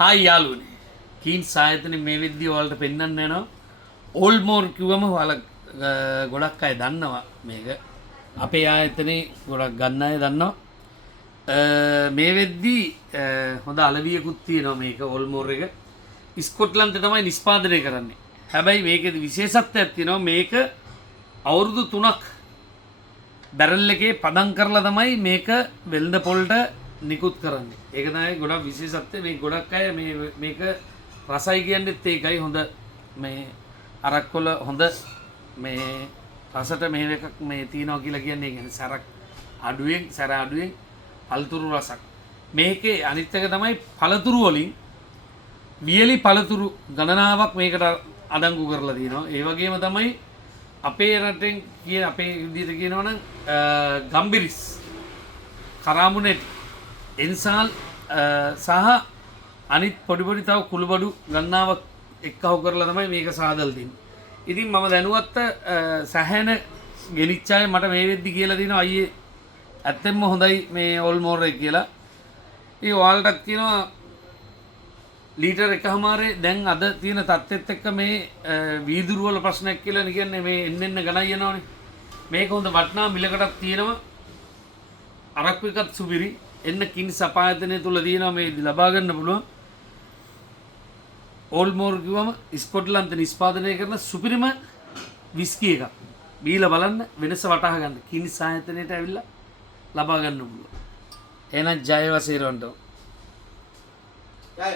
Hi යාළුවනේ. කීන්ස් ආයතනේ මේ විද්‍ය වලට පෙන්වන්න යනවා. ඕල්මෝර් කිව්වම ඔයාලා ගොඩක් අය දන්නවා මේක. අපේ ආයතනේ ගොඩක් ගන්න අය දන්නවා. මේ වෙද්දී හොඳ අලවියකුත් තියෙනවා මේක ඕල්මෝර් එක. ස්කොට්ලන්තේ තමයි නිෂ්පාදනය කරන්නේ. හැබැයි මේකේ විශේෂත්වයක් තියෙනවා මේක අවුරුදු 3ක් බැරල් එකේ පදම් කරලා තමයි මේක වෙළඳ පොළට නිකුත් කරන්නේ. ඒක තමයි ගොඩක් විශේෂත්වය. මේ ගොඩක් අය මේක රසයි කියන්නේත් ඒකයි. හොඳ මේ අරක්කොල හොඳ මේ රසට මේ එකක් මේ තියනවා කියලා කියන්නේ. ඒ කියන්නේ සැර අඩුවෙන් පළතුරු රසක්. මේකේ අනිත් එක තමයි පළතුරු වලින් වියලි පළතුරු ගණනාවක් මේකට අඩංගු කරලා තියෙනවා. ඒ වගේම තමයි අපේ රටෙන් කියන අපේ විදිහට කියනවනම් ගම්බිරිස් කරාමුනෙටි එන්සාල් සහ අනිත් පොඩි පොඩි තව කුළුබඩු ගණනාවක් එක්කහු කරලා තමයි මේක සාදලා තින්නේ. ඉතින් මම දැනුවත් සැහැණ ගෙලිච්ච අය මට මේ වෙද්දි කියලා දිනවා අයියේ ඇත්තෙන්ම හොඳයි මේ ඕල්මෝර් එක කියලා. ඉතින් ඔයාලටත් කියනවා ලීටර් එකමාරේ දැන් අද තියෙන තත්ත්වෙත් එක්ක මේ වීදුරු වල ප්‍රශ්නයක් කියලා කියන්නේ මේ එන්න ගණන් යනවනේ. මේක හොඳ වටිනා මිලකටත් තියෙනවා. අරක්කු එකත් සුපිරි. එන්න කින්ස් අපායතනය තුල තියෙනවා මේ ලබා ගන්න පුළුවන්. ඕල්මෝර් කිව්වම ස්කොට්ලන්තේ නිෂ්පාදනය කරන සුපිරිම විස්කි එකක්. බීලා බලන්න වෙනස වටහා ගන්න. කින්ස් ආයතනයට ඇවිල්ලා ලබා ගන්න පුළුවන්. එහෙනම් ජය වසීරවන්ට. ජය